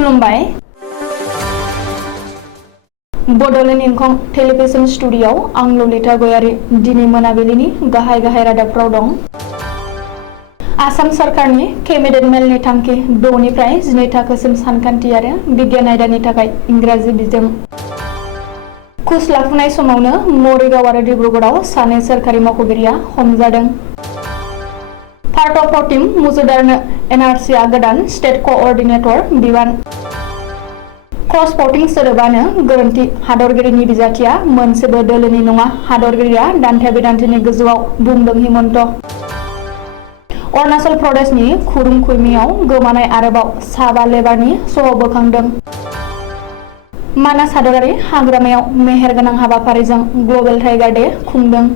खुलुमबाय। बड'लेण्ड इंखं टेलिभिजन स्टुडिय'आव आं ललिता गयारी दिनै मोनाबिलिनि गाहाय रादाबफ्राव दं। आसाम सरकारनि केबिनेट मेलनि थांखि 6 निफ्राय 12 थाखोसिम सानखान्थि आरो बिगियान आयदानि थाखाय इंराजि बिजों। घुस लाफुनाय समावनो मरिगाव आरो डिब्रुगड़आव सानै सोरखारि मावख'गिरिया हमजादों। पार्ट अफ प्रटिम मुजुमदारनो एनआरसिआ गोदान स्टेट क'अर्डिनेटर बिबान। क्रस भटिं सोदोबानो गोरोन्थि हादरगिरिनि बिजाथिया मोनसेबो दोलोनि नङा हादरगिरिया दान्थे बिदान्थेनि गोजौआव बुंदों हिमन्त। अरुणाचल प्रदेशनि खुरुं खुइमियाव गोमानाय आरोबाव साबा लेबारनि सह' बोखांदों। मानास हादरारि हाग्रामायाव मेहेरगोनां हाबाफारिजों ग्लबेल टाइगार डे खुंदों।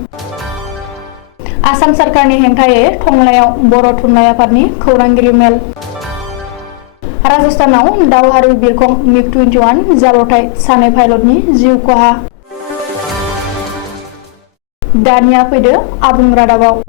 आसाम सरकारनि हेंथायै टंलायाव बर' थुनलाइ आफादनि खौरांगिरि मेल। राजस्थानाव दावहारु बिरखं मिग-21 जाब्रबथाय सानै पाइलटनि जिउ खहा। दानिया फैदो आबुं रादाबाव।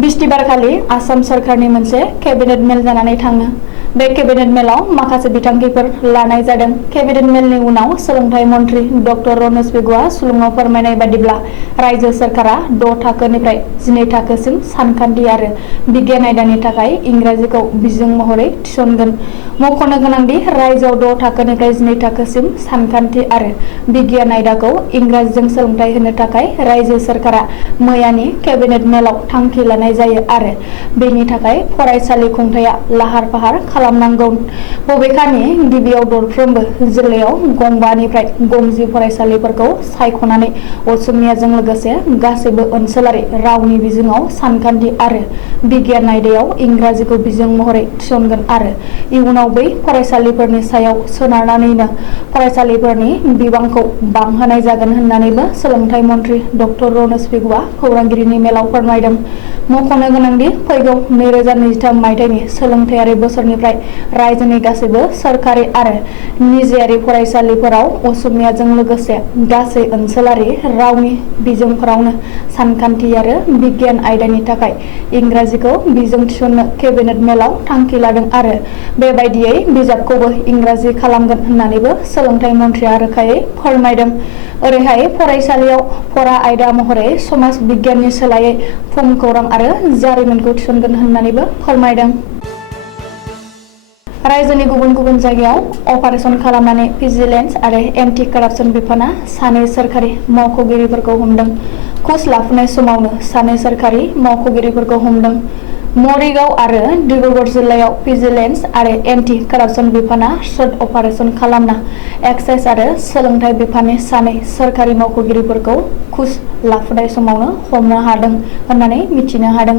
बिस्तिबारखालि आसाम सरकारनि मोनसे केबिनेट मेल जानानै थाङो। बे केबिनेट मेलाव माखासे बिथांखिफोर लानाय जादों। केबिनेट मेलनि उनाव सोलोंथाइ मन्थ्रि डक्टर रमेश बेगुआ सुलुङाव फोरमायनाय बादिब्ला रायजो सरकारा 6 थाखोनिफ्राय 12 थाखोसिम सानखान्थि आरो बिगियान आयदानि थाखाय इंराजिखौ बिजों महरै थिसनगोन। मख'नो गोनांदि रायजोआव 6 थाखोनिफ्राय 12 थाखोसिम सानखान्थि आरो बिगियान आयदाखौ इंराजिजों सोलोंथाइ होनो थाखाय रायजो सरकारा मैयानि केबिनेट मेलाव थांखि लानाय जायो आरो बेनि थाखाय फरायसालि खुंथाया लाहार फाहार खालामनांगौ। बबेखानि गिबियाव दरफ्रोमबो जिल्लायाव गंबानिफ्राय गंजि फरायसालिफोरखौ सायख'नानै असमियाजों लोगोसे गासैबो ओनसोलारि रावनि बिजोङाव सानखान्थि आरो बिगियान आयदायाव इंराजिखौ बिजों महरै थिसनगोन आरो इयुनाव बै फरायसालिफोरनि सायाव सोनारनानैनो फरायसालिफोरनि बिबांखौ बांहोनाय जागोन होननानैबो सोलोंथाइ मन्थ्रि डक्टर रमेश बेगुआ खौरांगिरिनि मेलाव फोरमायदों। मख'नो गोनांदि फैगौ 2023 मायथाइनि सोलोंथायारि बोसोरनिफ्राय रायजोनि गासैबो सोरखारि आरो निजियारि फरायसालिफोराव असमियाजों लोगोसे गासै ओनसोलारि रावनि बिजोंफोरावनो सानखान्थि आरो बिगियान आयदानि थाखाय इंराजिखौ बिजों थिसननो केबिनेट मेलाव थांखि लादों आरो बेबायदियै बिजाबखौबो इंराजि खालामगोन होननानैबो सोलोंथाइ मन्थ्रिया रोखायै फोरमायदों। ओरैहाय फरायसालियाव फरा आयदा महरै समाज बिगियाननि सोलायै भुमखौरां आरो जारिमिनखौ थिसनगोन होननानैबो फोरमायदों। रायजोनि गुबुन गुबुन जायगायाव अपारेसन खालामनानै भिजिलेन्स आरो एन्टि कारापसन बिफाना सानै सोरखारि मावख'गिरिफोरखौ हमदों। घुस लाफुनाय समावनो सानै सोरखारि मावख'गिरिफोरखौ हमदों। मरिगाव आरो डिब्रुगड़ जिल्लायाव भिजिलेन्स आरो एन्टि कारापसन बिफाना सर्ट अपारेसन खालामना एक्साइज आरो सोलोंथाइ बिफाननि सानै सोरखारि मावख'गिरिफोरखौ घुस लाफुनाय समावनो हमनो हादों होननानै मिथिनो हादों।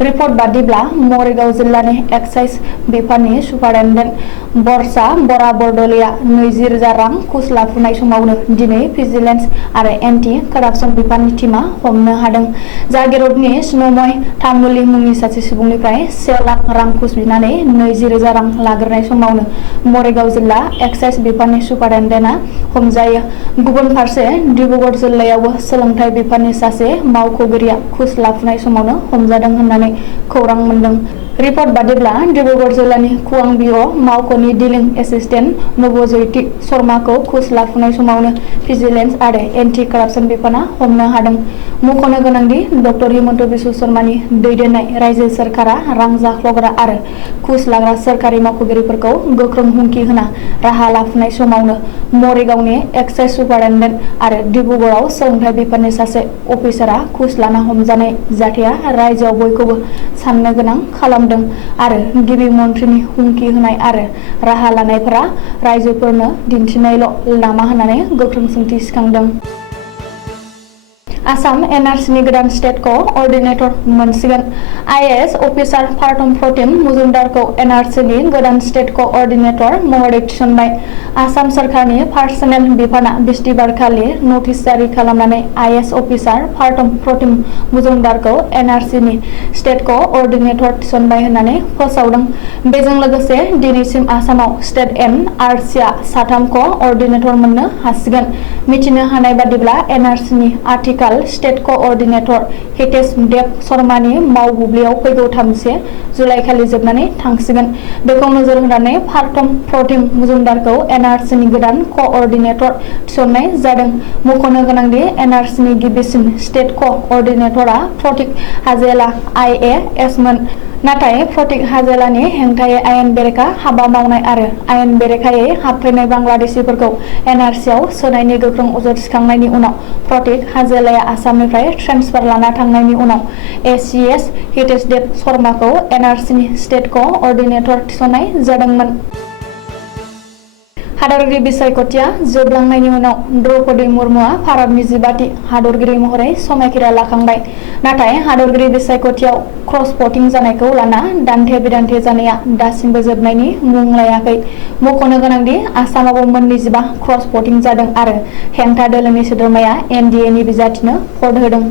रिपर्ट बादिब्ला मरिगाव जिल्लानि एक्साइज बिफाननि सुपारिनटेन्डेन्ट बर्षा बरा बरदलैया 20,000 रां घुस लाफुनाय समावनो दिनै भिजिलेन्स आरो एन्टि कारापसन बिफाननि टीमा हमनो हादों। जागिरदनि स्नोमय तामुली मुंनि सासे सुबुंनिफ्राय 1 लाख रां घुस बिनानै 20,000 रां लाग्रोनाय समावनो मरिगाव जिल्ला एक्साइज बिफाननि सुपारिनटेन्डेन्टआ हमजायो। गुबुन फारसे डिब्रुगड़ जिल्लायावबो सोलोंथाइ बिफाननि सासे मावख'गिरिया घुस लाफुनाय समावनो हमजादों होननानै खौरां मोन्दों। रिपर्ट बादिब्ला डिब्रुगड़ जिल्लानि खुवांबिअ मावख'नि डिलिं एसिस्टेन्ट नबज्योति शर्माखौ घुस लाफुनाय समावनो भिजिलेन्स आरो एन्टि कारापसन बिफाना हमनो हादों। मख'नो गोनांदि डक्टर हिमन्त बिश्व शर्मानि दैदेननाय रायजो सरकारा रां जाख्ल'ग्रा आरो घुस लाग्रा सोरखारि मावख'गिरिफोरखौ गोख्रों हुमखि होना राहा लाफुनाय समावनो मरिगावनि एक्साइज सुपारिनटेन्डेन्ट आरो डिब्रुगड़आव सोलोंथाइ बिफाननि सासे अफिसारआ घुस लाना हमजानाय जाथाया रायजोआव बयखौबो साननो गोनां खालामदों आरो गिबि मन्थ्रिनि हुमखि होनाय आरो राहा लानायफोरा रायजोफोरनो दिन्थिनायल' नामा होननानै गोख्रों सोंथि सिखांदों। आसाम एनआरसिनि गोदान स्टेट क'अर्डिनेटर मोनसिगोन। आइएएस अफिसार पार्थम प्रतिम मुजुमदारखौ एनआरसिनि गोदान स्टेट क'अर्डिनेटर महरै थिसनबाय। आसाम सरकारनि पार्सनेल बिफाना बिस्तिबारखालि नटिस जारि खालामनानै आइएएस अफिसार पार्थम प्रतिम मुजुमदारखौ एनआरसिनि स्टेट क'अर्डिनेटर थिसनबाय होननानै फोसावदों। बेजों लोगोसे दिनैसिम आसामाव स्टेट एनआरसिआ 3 क'अर्डिनेटर मोननो हासिगोन। मिथिनो हानाय बादिब्ला एनआरसिनि आथिखाल ग्लबेल स्टेट कोअर्डिनेटर हितेश देब शर्मानि मावबुब्लियाव फैगौ 3 जुलाइखालि जोबनानै थांसिगोन। बेखौ नोजोर होनानै फार्टम प्रतिम मुजुमदारखौ एनआरसिनि गोदान कोअर्डिनेटर थिसननाय जादों। मख'नो गोनांदि एनआरसिनि गिबिसिन स्टेट कोअर्डिनेटरआ प्रतीक हाजेला आइएएसमोन। नाथाय प्रतीक हाजेलानि हेंथायै आयेन बेरेखा हाबा मावनाय आरो आयेन बेरेखायै हाबफैनाय बांलादेशिफोरखौ एनआरसिआव सोनायनि गोख्रों अजद थिखांनायनि उनाव प्रतीक हाजेलाया आसामनिफ्राय ट्रेन्सफार लाना थांनायनि उनाव एसीएस हितेश देब शर्माखौ एनआरसिनि स्टेट कोअर्डिनेटर थिसननाय जादोंमोन। हादरगिरि बिसायख'थिया जोबलांनायनि उनाव द्रौपदी मुर्मुआ भारतनि 12थि हादरगिरि महरै समायखिरा लाखांबाय। नाथाय हादरगिरि बिसायख'थियाव क्रस भटिं जानायखौ लाना दान्थे बिदान्थे जानाया दासिमबो जोबनायनि मुं लायाखै। मख'नो गोनांदि आसामावबो मोन 25 क्रस भटिं जादों आरो हेंथा दोलोनि सोद्रोमाया एनडिएनि बिजाथिनो भट होदों।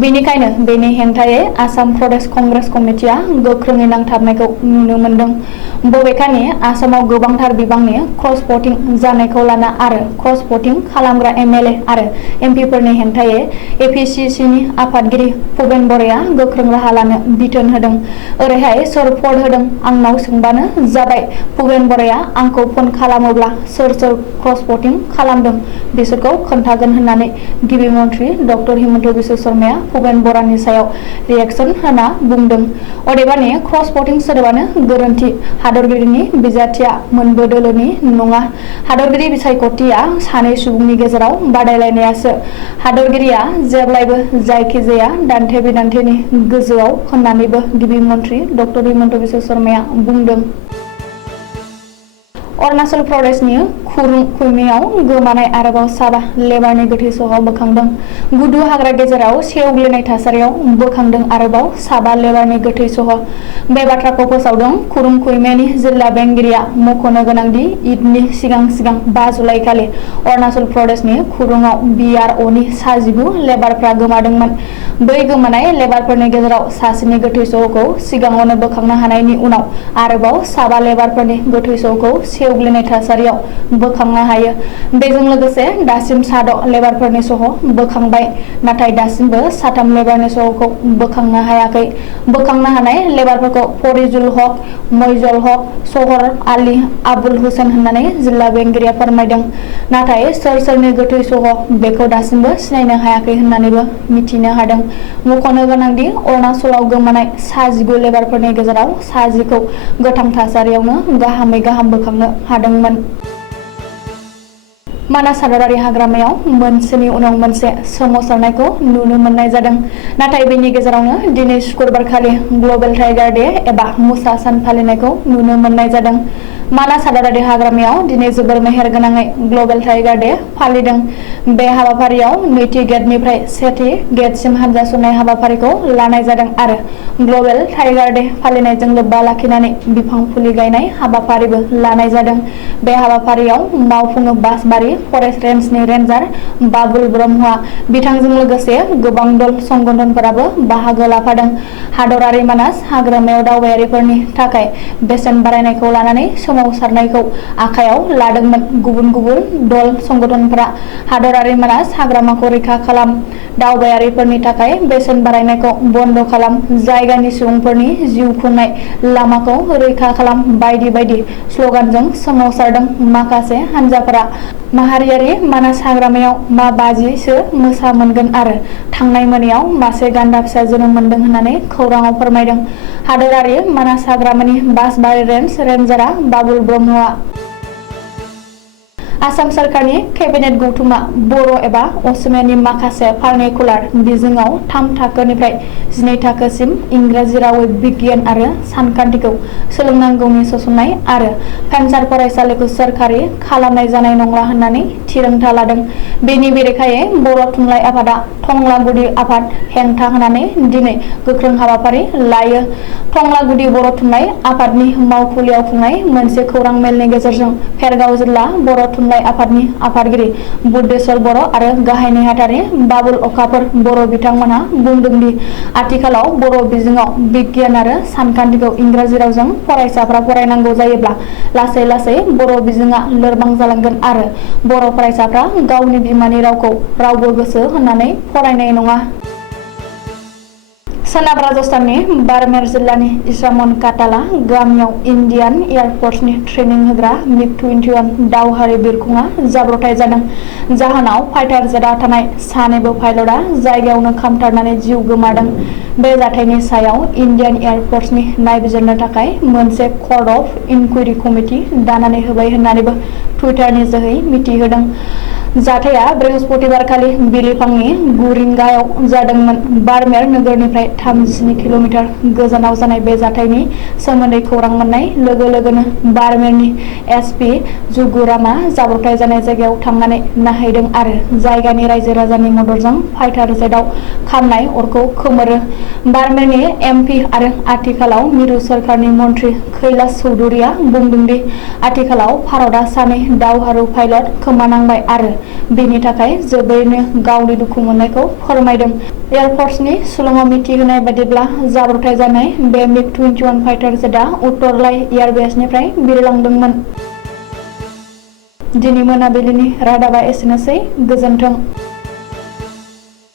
बेनिखायनो बेनि हेंथायै आसाम प्रदेश कंग्रेस कमिटिआ गोख्रोङै नांथाबनायखौ नुनो मोन्दों। बबेखानि आसामाव गोबांथार बिबांनि क्रस भटिं जानायखौ लाना आरो क्रस भटिं खालामग्रा एमएलए आरो एमपिफोरनि हेंथायै एपिसिसिनि आफादगिरि भुपेन बराया गोख्रों राहा लानो बिथोन होदों। ओरैहाय सोर भट होदों आंनाव सोंबानो जाबाय। भुपेन बराया आंखौ फन खालामोब्ला सोर सोर क्रस भटिं खालामदों बिसोरखौ खोन्थागोन होननानै गिबि मन्थ्रि डक्टर हिमन्त बिश्व शर्माया भुपेन बरानि सायाव रिएक्सन होना बुंदों। अदेबानि क्रस भटिं सोदोबानो गोरोन्थि। हादरगिरिनि बिजाथिया मोनबो दोलोनि नङा। हादरगिरि बिसायख'थिया सानै सुबुंनि गेजेराव बादायलायनायासो। हादरगिरिया जेब्लायबो जायखिजाया दान्थे बिदान्थेनि गोजौआव होननानैबो गिबि मन्थ्रि डक्टर हिमन्त बिश्व शर्माया बुंदों। अरुणाचल प्रदेशनि खुरुं खुइमेयाव गोमानाय आरोबाव साबा लेबारनि गोथै सह बोखांदों। गुदु हाग्रा गेजेराव सेवग्लिनाय थासारियाव बोखांदों आरोबाव साबा लेबारनि गोथै सह। बे बाथ्राखौ फोसावदों खुरुं खुइमेनि जिल्ला बेंगिरिया। मख'नो गोनांदि ईदनि सिगां 5 जुलाइखालि अरुणाचल प्रदेशनि खुरुंआव बीआरअनि 19 लेबारफ्रा गोमादोंमोन। बै गोमानाय लेबारफोरनि गेजेराव सासेनि गोथै सहखौ सिगाङावनो बोखांनो हानायनि उनाव आरोबाव साबा लेबारफोरनि गोथै सहखौ सेवग्लिनाय थासारियाव बोखांनो हायो। बेजों लोगोसे दासिम 6 लेबारफोरनि सह बोखांबाय। नाथाय दासिमबो 3 लेबारनि सहखौ बोखांनो हायाखै। बोखांनो हानाय लेबारफोरखौ फरिजुल हक, मइजुल हक, सहर आली आबुल हुसेन होननानै जिल्ला बेंगिरिया फोरमायदों। नाथाय सोर सोरनि गोथै सह बेखौ दासिमबो सिनायनो हायाखै होननानैबो मिथिनो हादों। मख'नो गोनांदि अरुणाचलाव गोमानाय 19 लेबारफोरनि गेजेराव 20 खौ गोथां थासारियावनो गाहामै गाहाम बोखांनो हादोंमोन। मानास हादरारि हाग्रामायाव मोनसेनि उनाव मोनसे सोमावसारनायखौ नुनो मोननाय जादों। नाथाय बेनि गेजेरावनो दिनै शुक्रबारखालि ग्लबेल टाइगार डे एबा मोसा सान फालिनायखौ नुनो मोननाय जादों। मानास हादरारि हाग्रामायाव दिनै जोबोर मेहेरगोनाङै ग्लबेल टाइगार डे फालिदों। बे हाबाफारियाव नैथि गेटनिफ्राय सेथि गेटसिम हानजा सुरनाय हाबाफारिखौ लानाय जादों आरो ग्लबेल टाइगार डे फालिनायजों लोब्बा लाखिनानै बिफां फुलि गायनाय हाबाफारिबो लानाय जादों। बे हाबाफारियाव मावफुङो बासबारि फरेस्ट रेन्जनि रेन्जार बाबुल ब्रह्मआ। बिथांजों लोगोसे गोबां दल संगठनफोराबो बाहागो लाफादों। हादरारि मानास हाग्रामायाव दावबायारिफोरनि थाखाय बेसेन बारायनायखौ लानानै सोमावसारनायखौ आखायाव लादोंमोन गुबुन गुबुन दल संगठनफोरा। हादरारि मानास हाग्रामाखौ रैखा खालाम, दावबायारिफोरनि थाखाय बेसेन बारायनायखौ बन्द खालाम, जायगानि सुबुंफोरनि जिउ खुंनाय लामाखौ रैखा खालाम बायदि बायदि स्लगानजों सोमावसारदों माखासे हानजाफोरा। माहारियारि मानास हाग्रामायाव मा 50सो मोसा मोनगोन आरो थांनाय मोनायाव मासे गान्दा फिसा जोनोम मोनदों होननानै खौराङाव फोरमायदों हादरारि मानास हाग्रामानि बासबारि रेन्ज रेन्जारा बाबुल ब्रह्मआ। आसाम सरकारनि केबिनेट गौथुमा बर' एबा असमियानि माखासे भार्नेकुलार बिजोङाव 3 थाखोनिफ्राय 12 थाखोसिम इंराजि रावै बिगियान आरो सानखान्थिखौ सोलोंनांगौनि सोसननाय आरो भेन्सार फरायसालिखौ सोरखारि खालामनाय जानाय नंला होननानै थिरांथा लादों। बेनि बेरेखायै बर' थुनलाइ आफादा टंला गुदि आफाद हेंथा होनानै दिनै गोख्रों हाबाफारि लायो। टंला गुदि बर' थुनलाइ आफादनि मावखुलियाव खुंनाय मोनसे खौरां मेलनि गेजेरजों भेरगाव जिल्ला बर' थुनलाइ थुनलाइ आफादनि आफादगिरि बुद्धेश्वर बर' आरो गाहाय नेहाथारि बाबुल अखाफोर बर' बिथांमोनहा बुंदों दि आथिखालाव बर' बिजोङाव बिगियान आरो सानखान्थिखौ इंराजि रावजों फरायसाफ्रा फरायनांगौ जायोब्ला लासै लासै बर' बिजोङा लोरबां जालांगोन आरो बर' फरायसाफ्रा गावनि बिमानि रावखौ रावबो गोसो होनानै फरायनाय नङा। सोनाब राजस्थाननि बाड़मेर जिल्लानि इसामन काटाला गामियाव इन्डियान एयार फर्सनि ट्रेनिं होग्रा मिग-21 दावहारि बिरखंआ जाब्रबथाय जादों। जाहोनाव फाइटार जेटआव थानाय सानैबो पाइलटआ जायगायावनो खामथारनानै जिउ गोमादों। बे जाथायनि सायाव इन्डियान एयार फर्सनि नायबिजिरनो थाखाय मोनसे कर्ट अफ इनकुइरि कमिटि दानानै होबाय होन्नानैबो टुइटारनि जोहै मिथिहोदों। जाथाया बृहस्पतिबारखालि बिलिफांनि 9 रिंगायाव जादोंमोन। बाड़मेर नोगोरनिफ्राय 37 किल'मिटार गोजानाव जानाय बे जाथायनि सोमोन्दै खौरां मोननाय लोगो लोगोनो बाड़मेरनि एसपि जुगुरामआ जाब्रबथाय जानाय जायगायाव थांनानै नायहैदों आरो जायगानि रायजो राजानि मददजों फाइटार जेटआव खामनाय अरखौ खोमोरो। बाड़मेरनि एमपि आरो आथिखालाव मिरु सोरखारनि मन्थ्रि कैलाश चौधुरीआ बुंदों दि आथिखालाव भारतआ सानै दावहारु पाइलट खोमानांबाय आरो बेनि थाखाय जोबोरैनो गावनि दुखु मोननायखौ फोरमायदों। एयार फर्सनि सुलुङाव मिथिहोनाय बायदिब्ला जाब्रबथाय जानाय बे मिग-21 फाइटार जेटआ उत्तरलाई एयारबेसनिफ्राय बिरलांदोंमोन। दिनै मोनाबिलिनि रादाबा एसेनोसै। गोजोन्थों।